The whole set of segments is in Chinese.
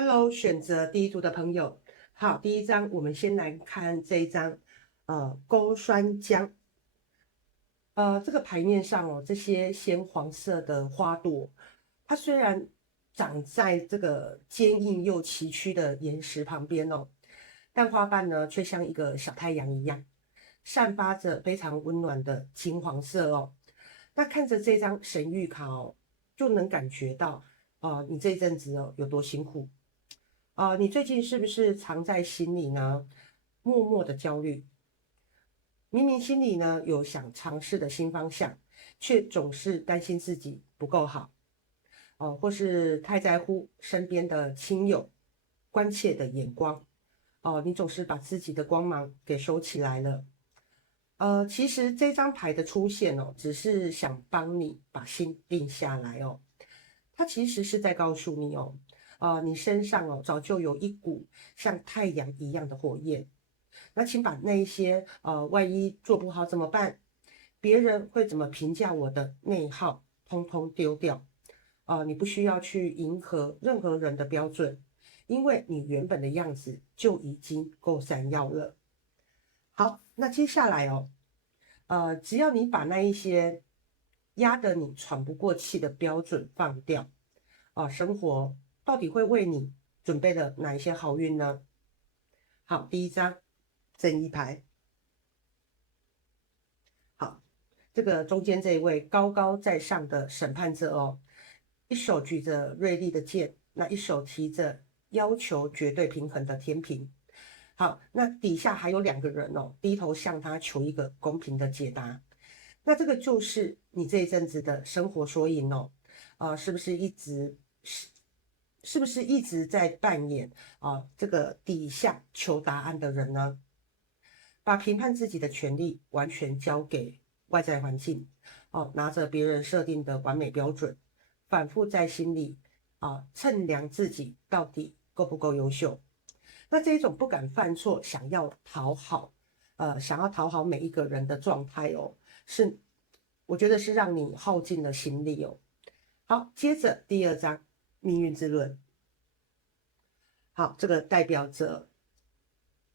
Hello，选择第一组的朋友，好，第一张我们先来看这一张，勾栓姜。这个牌面上哦，这些鲜黄色的花朵，它虽然长在这个坚硬又崎岖的岩石旁边哦，但花瓣呢却像一个小太阳一样，散发着非常温暖的金黄色哦。那看着这张神谕卡哦，就能感觉到，你这一阵子哦有多辛苦。你最近是不是藏在心里呢？默默的焦虑，明明心里呢有想尝试的新方向，却总是担心自己不够好，或是太在乎身边的亲友关切的眼光，你总是把自己的光芒给收起来了。其实这张牌的出现哦，只是想帮你把心定下来哦。它其实是在告诉你哦，你身上哦早就有一股像太阳一样的火焰。那请把那一些万一做不好怎么办？别人会怎么评价我的内耗，通通丢掉。你不需要去迎合任何人的标准，因为你原本的样子就已经够闪耀了。好，那接下来哦，只要你把那一些压得你喘不过气的标准放掉，生活到底会为你准备了哪一些好运呢？好，第一张正一牌，好，这个中间这一位高高在上的审判者哦，一手举着锐利的剑，那一手提着要求绝对平衡的天平。好，那底下还有两个人哦，低头向他求一个公平的解答。那这个就是你这一阵子的生活缩影哦，是不是一直在扮演这个底下求答案的人呢？把评判自己的权利完全交给外在环境，拿着别人设定的完美标准，反复在心里称量自己到底够不够优秀。那这一种不敢犯错，想要讨好每一个人的状态哦，我觉得是让你耗尽了心力哦。好，接着第二章命运之轮，好，这个代表着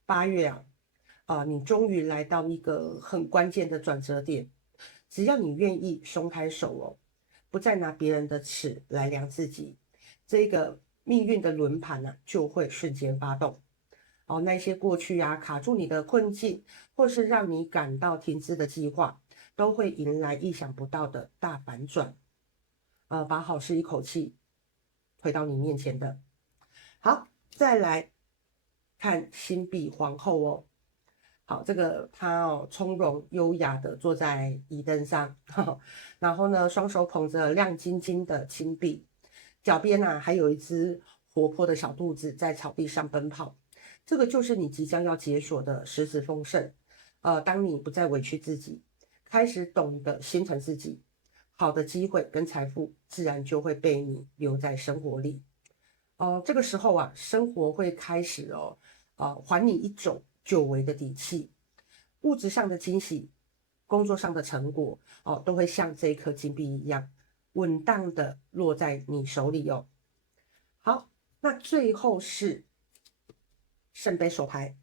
8月你终于来到一个很关键的转折点。只要你愿意松开手哦，不再拿别人的尺来量自己，这个命运的轮盘就会瞬间发动。那些过去卡住你的困境，或是让你感到停滞的计划，都会迎来意想不到的大反转。把好事一口气推到你面前的。好，再来看新币皇后哦。好，这个她从容优雅的坐在椅凳上，然后呢，双手捧着亮晶晶的金币，脚边还有一只活泼的小兔子在草地上奔跑。这个就是你即将要解锁的十指丰盛。当你不再委屈自己，开始懂得心疼自己，好的机会跟财富自然就会被你留在生活里。这个时候生活会开始还你一种久违的底气，物质上的惊喜，工作上的成果都会像这一颗金币一样稳当的落在你手里哦。好，那最后是圣杯手牌，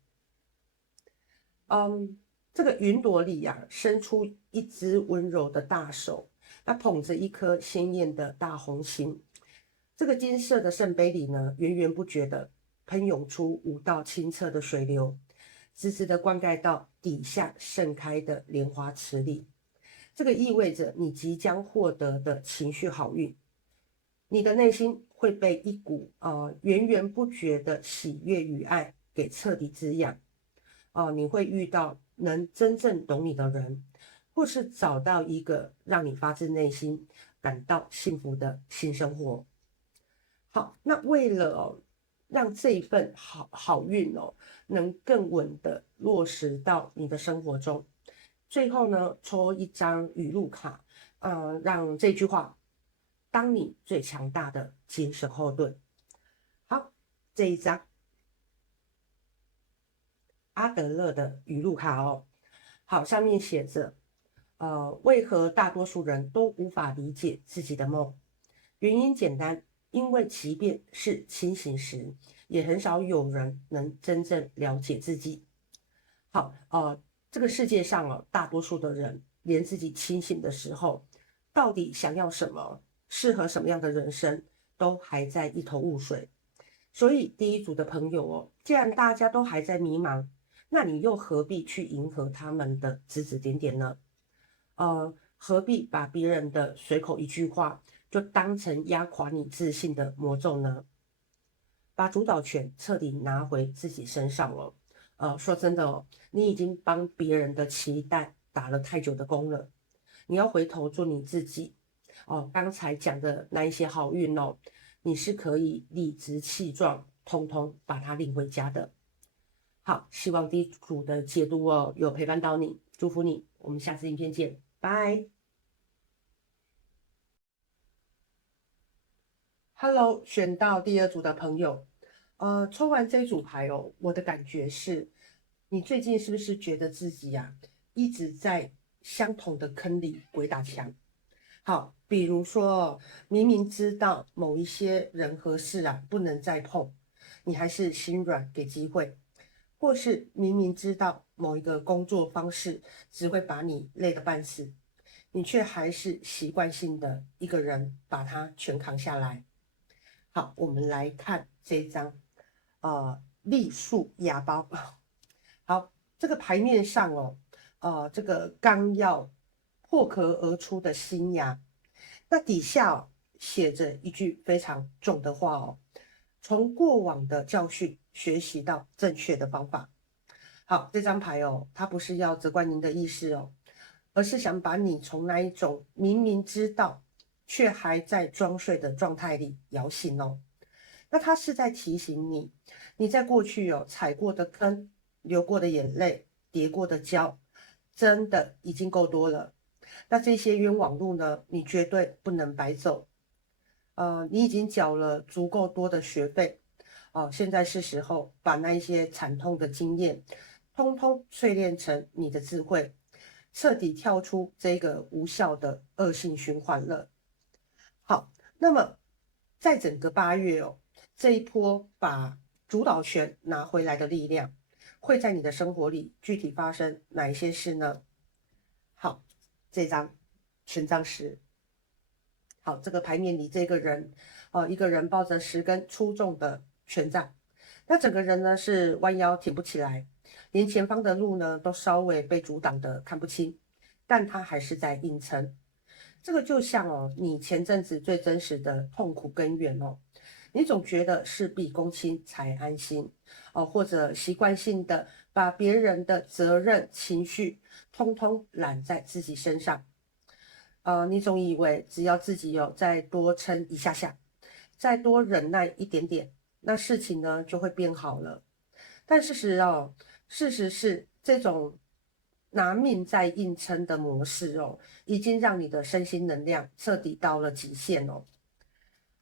这个云朵里伸出一只温柔的大手，它捧着一颗鲜艳的大红心。这个金色的圣杯里呢，源源不绝的喷涌出5道清澈的水流，直直的灌溉到底下盛开的莲花池里。这个意味着你即将获得的情绪好运，你的内心会被一股源源不绝的喜悦与爱给彻底滋养。你会遇到能真正懂你的人，或是找到一个让你发自内心感到幸福的新生活。好，那为了让这一份好运能更稳的落实到你的生活中，最后呢，抽一张语录卡，让这句话当你最强大的精神后盾。好，这一张阿德勒的语录卡哦。好，上面写着，为何大多数人都无法理解自己的梦？原因简单，因为即便是清醒时，也很少有人能真正了解自己。好，这个世界上哦，大多数的人连自己清醒的时候，到底想要什么，适合什么样的人生，都还在一头雾水。所以第一组的朋友哦，既然大家都还在迷茫，那你又何必去迎合他们的指指点点呢？何必把别人的随口一句话就当成压垮你自信的魔咒呢？把主导权彻底拿回自己身上了。说真的哦，你已经帮别人的期待打了太久的工了，你要回头做你自己。刚才讲的那一些好运哦，你是可以理直气壮，通通把它领回家的。好，希望第一组的解读哦有陪伴到你，祝福你，我们下次影片见，拜。Hello，选到第二组的朋友，抽完这组牌哦，我的感觉是，你最近是不是觉得自己呀、一直在相同的坑里鬼打墙？好，比如说，明明知道某一些人和事啊不能再碰，你还是心软给机会，或是明明知道某一个工作方式只会把你累得半死，你却还是习惯性的一个人把它全扛下来。好，我们来看这一张，栗树压包。好，这个牌面上哦，这个刚要破壳而出的新芽，那底下哦写着一句非常重的话哦，从过往的教训学习到正确的方法。好，这张牌哦，它不是要责怪您的意思哦，而是想把你从那一种明明知道却还在装睡的状态里摇醒哦。那它是在提醒你，你在过去有踩过的坑、流过的眼泪、跌过的跤，真的已经够多了。那这些冤枉路呢，你绝对不能白走。你已经缴了足够多的学费，现在是时候把那一些惨痛的经验，通通淬炼成你的智慧，彻底跳出这个无效的恶性循环了。好，那么在整个8月哦，这一波把主导权拿回来的力量，会在你的生活里具体发生哪一些事呢？好，这张权杖十。好，这个牌面里这个人，一个人抱着10根粗重的权杖，那整个人呢是弯腰挺不起来，连前方的路呢都稍微被阻挡的看不清，但他还是在硬撑。这个就像哦，你前阵子最真实的痛苦根源哦，你总觉得事必躬亲才安心哦，或者习惯性的把别人的责任、情绪通通揽在自己身上。你总以为只要自己有再多撑一下下，再多忍耐一点点，那事情呢就会变好了。但事实是这种拿命在硬撑的模式哦，已经让你的身心能量彻底到了极限哦。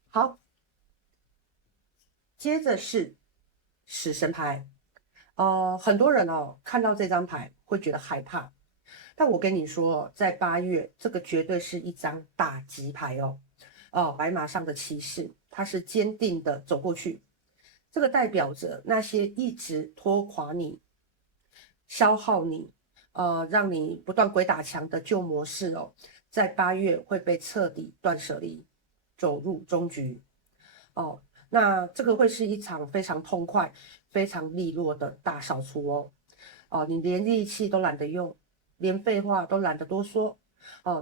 好，接着是死神牌。很多人哦看到这张牌会觉得害怕，但我跟你说，在8月，这个绝对是一张大吉牌哦。白马上的骑士，他是坚定的走过去，这个代表着那些一直拖垮你、消耗你、让你不断鬼打墙的旧模式哦，在8月会被彻底断舍离，走入终局。哦，那这个会是一场非常痛快、非常利落的大扫除哦。你连力气都懒得用，连废话都懒得多说。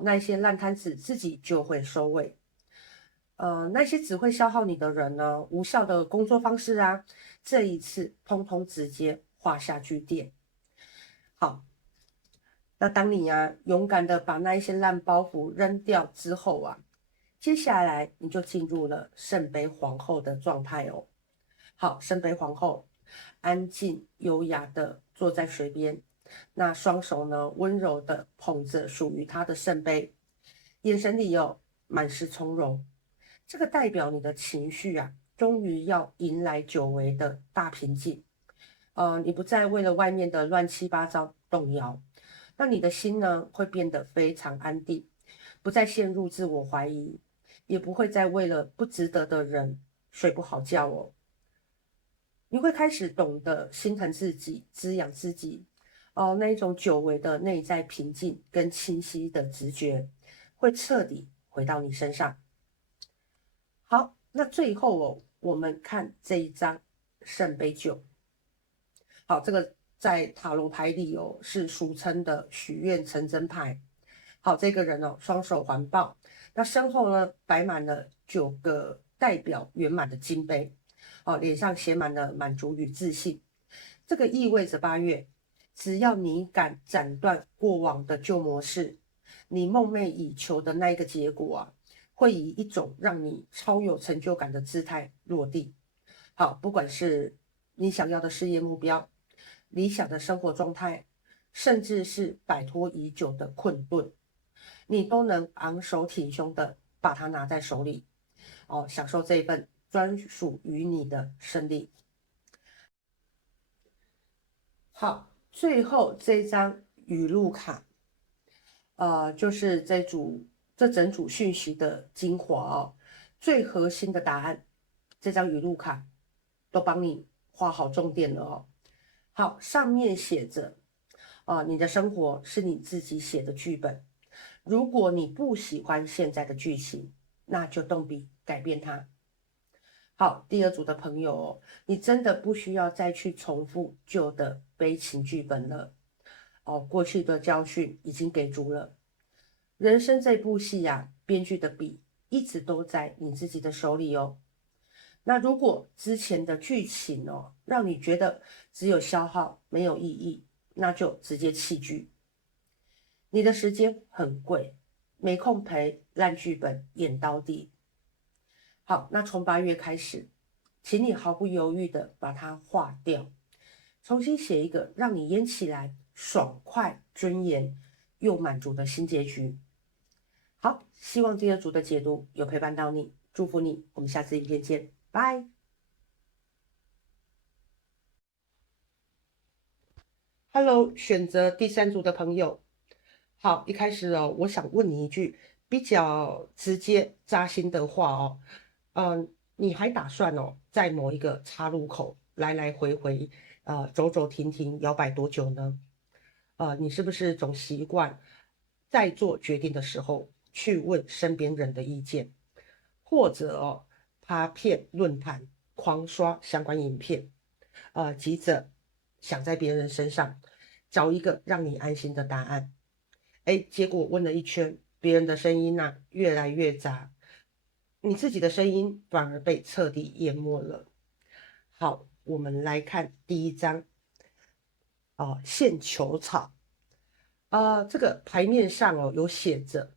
那些烂摊子自己就会收尾。那些只会消耗你的人呢，无效的工作方式啊，这一次通通直接画下句点。好，那当你勇敢的把那一些烂包袱扔掉之后啊，接下来你就进入了圣杯皇后的状态哦。好，圣杯皇后安静优雅的坐在水边，那双手呢温柔的捧着属于她的圣杯，眼神里满是从容。这个代表你的情绪终于要迎来久违的大平静。你不再为了外面的乱七八糟动摇，那你的心呢会变得非常安定，不再陷入自我怀疑，也不会再为了不值得的人睡不好觉哦。你会开始懂得心疼自己，滋养自己，那一种久违的内在平静跟清晰的直觉，会彻底回到你身上。好，那最后我们看这一张圣杯九。好，这个在塔罗牌里是俗称的许愿成真牌。好，这个人双手环抱，那身后呢摆满了9个代表圆满的金杯，脸上写满了满足与自信。这个意味着8月，只要你敢斩断过往的旧模式，你梦寐以求的那一个结果会以一种让你超有成就感的姿态落地。好，不管是你想要的事业目标、理想的生活状态，甚至是摆脱已久的困顿，你都能昂首挺胸的把它拿在手里，享受这一份专属于你的胜利。好，最后这一张语录卡，就是这整组讯息的精华最核心的答案，这张语录卡都帮你画好重点了好，上面写着，你的生活是你自己写的剧本。如果你不喜欢现在的剧情，那就动笔改变它。好，第二组的朋友你真的不需要再去重复旧的悲情剧本了。过去的教训已经给足了。人生这部戏编剧的笔一直都在你自己的手里哦。那如果之前的剧情让你觉得只有消耗没有意义，那就直接弃剧。你的时间很贵，没空陪烂剧本演到底。好，那从8月开始，请你毫不犹豫的把它划掉，重新写一个让你演起来爽快、尊严又满足的新结局。好，希望第二组的解读有陪伴到你，祝福你，我们下次影片见，拜。Hello，选择第3组的朋友，好，一开始我想问你一句比较直接扎心的话你还打算在某一个岔路口来来回回走走停停摇摆多久呢？你是不是总习惯在做决定的时候去问身边人的意见，或者趴片论坛狂刷相关影片，急着想在别人身上找一个让你安心的答案？结果问了一圈，别人的声音越来越杂，你自己的声音反而被彻底淹没了。好，我们来看第一张，线球草。这个牌面上有写着，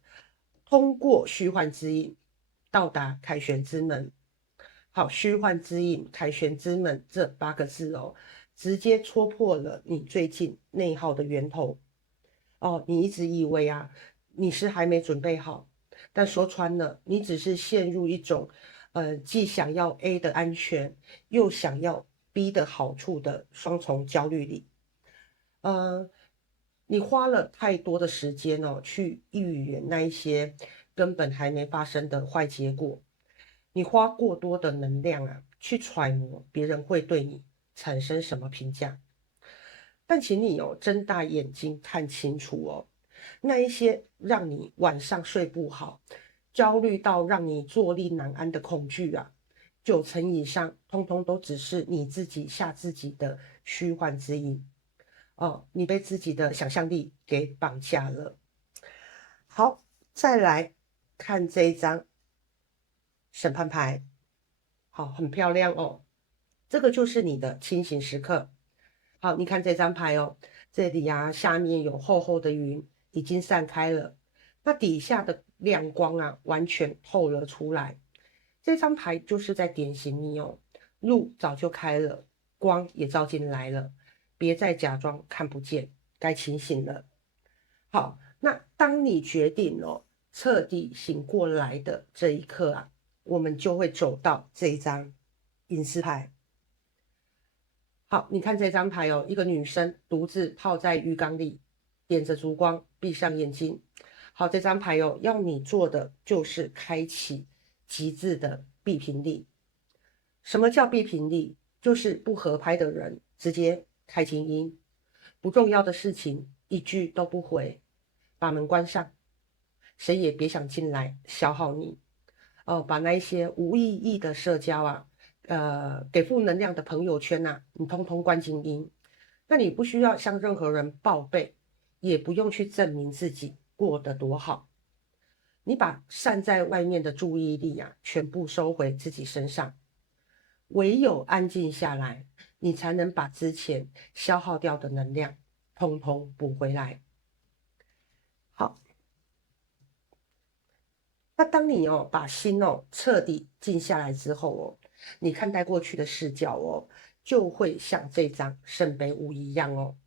通过虚幻之印到达凯旋之门。好，虚幻之印、凯旋之门这8个字直接戳破了你最近内耗的源头。你一直以为你是还没准备好，但说穿了，你只是陷入一种既想要 A 的安全，又想要 B 的好处的双重焦虑里。你花了太多的时间去预言那一些根本还没发生的坏结果，你花过多的能量去揣摩别人会对你产生什么评价。但请你睁大眼睛看清楚那一些让你晚上睡不好、焦虑到让你坐立难安的恐惧90%以上，通通都只是你自己吓自己的虚幻之音。你被自己的想象力给绑架了。好，再来看这一张审判牌，好，很漂亮这个就是你的清醒时刻。好，你看这张牌这里下面有厚厚的云已经散开了，那底下的亮光完全透了出来。这张牌就是在点醒你路早就开了，光也照进来了。别再假装看不见，该清醒了。好，那当你决定彻底醒过来的这一刻我们就会走到这一张隐士牌。好，你看这张牌一个女生独自泡在浴缸里，点着烛光，闭上眼睛。好，这张牌要你做的就是开启极致的闭屏力。什么叫闭屏力？就是不合拍的人直接开静音，不重要的事情一句都不回，把门关上，谁也别想进来消耗你。把那一些无意义的社交啊，给负能量的朋友圈啊，你通通关静音。那你不需要向任何人报备，也不用去证明自己过得多好。你把散在外面的注意力啊，全部收回自己身上。唯有安静下来，你才能把之前消耗掉的能量通通补回来。好，那当你把心彻底静下来之后你看待过去的视角就会像这张圣杯五一样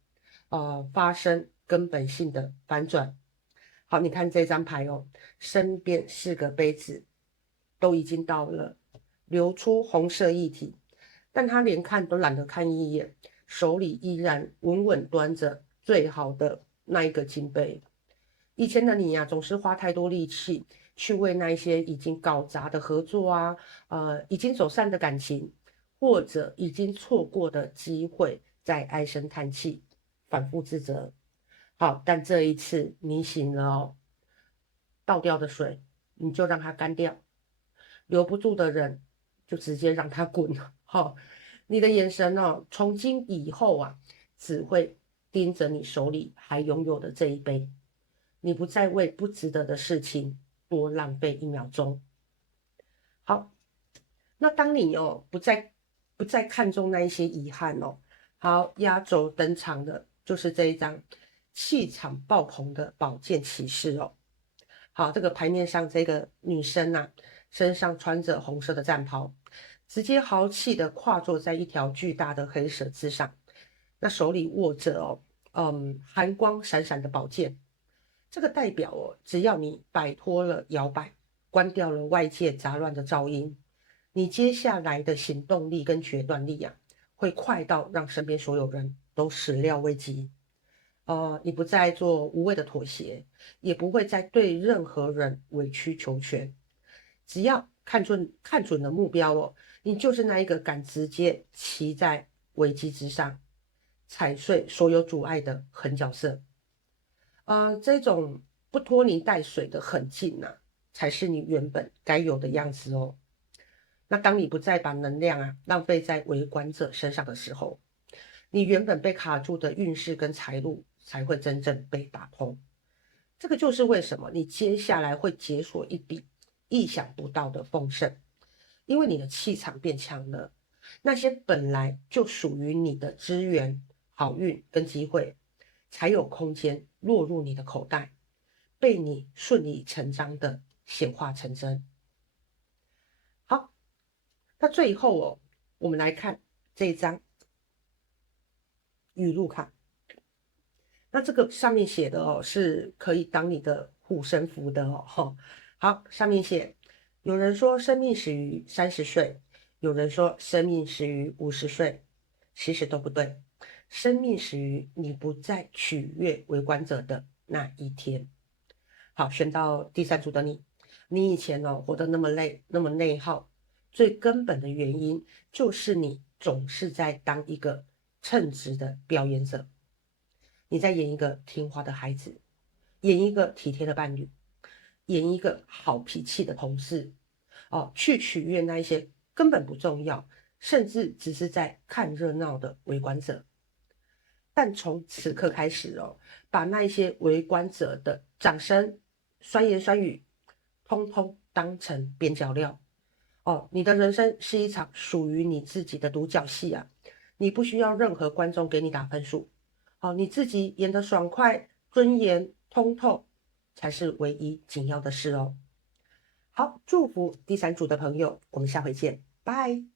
发生根本性的反转。好，你看这张牌身边4个杯子都已经到了，流出红色液体，但他连看都懒得看一眼，手里依然稳稳端着最好的那一个金杯。以前的你总是花太多力气去为那一些已经搞砸的合作啊，已经走散的感情，或者已经错过的机会，在唉声叹气，反复自责。好，但这一次你醒了倒掉的水你就让它干掉，留不住的人就直接让他滚。好，你的眼神从今以后只会盯着你手里还拥有的这一杯，你不再为不值得的事情多浪费1秒钟。好，那当你不再看重那一些遗憾好，压轴登场的就是这一张气场爆棚的宝剑骑士好，这个牌面上这个女生身上穿着红色的战袍，直接豪气的跨坐在一条巨大的黑蛇之上，那手里握着寒光闪闪的宝剑。这个代表只要你摆脱了摇摆，关掉了外界杂乱的噪音，你接下来的行动力跟决断力会快到让身边所有人都始料未及。你不再做无谓的妥协，也不会再对任何人委曲求全。只要看准了目标你就是那一个敢直接骑在危机之上，踩碎所有阻碍的狠角色。这种不拖泥带水的狠劲才是你原本该有的样子那当你不再把能量浪费在围观者身上的时候，你原本被卡住的运势跟财路才会真正被打通。这个就是为什么你接下来会解锁一笔意想不到的丰盛，因为你的气场变强了，那些本来就属于你的资源、好运跟机会，才有空间落入你的口袋，被你顺理成章的显化成真。好，那最后我们来看这一张语录卡。那这个上面写的是可以当你的护身符的好，上面写，有人说生命始于30岁，有人说生命始于50岁，其实都不对。生命始于你不再取悦围观者的那一天。好，选到第3组的你，你以前活得那么累，那么内耗，最根本的原因就是你总是在当一个称职的表演者。你在演一个听话的孩子，演一个体贴的伴侣，演一个好脾气的同事去取悦那一些根本不重要，甚至只是在看热闹的围观者。但从此刻开始把那一些围观者的掌声、酸言酸语，通通当成边角料你的人生是一场属于你自己的独角戏你不需要任何观众给你打分数你自己演得爽快、尊严、通透，才是唯一紧要的事好，祝福第3组的朋友，我们下回见，拜。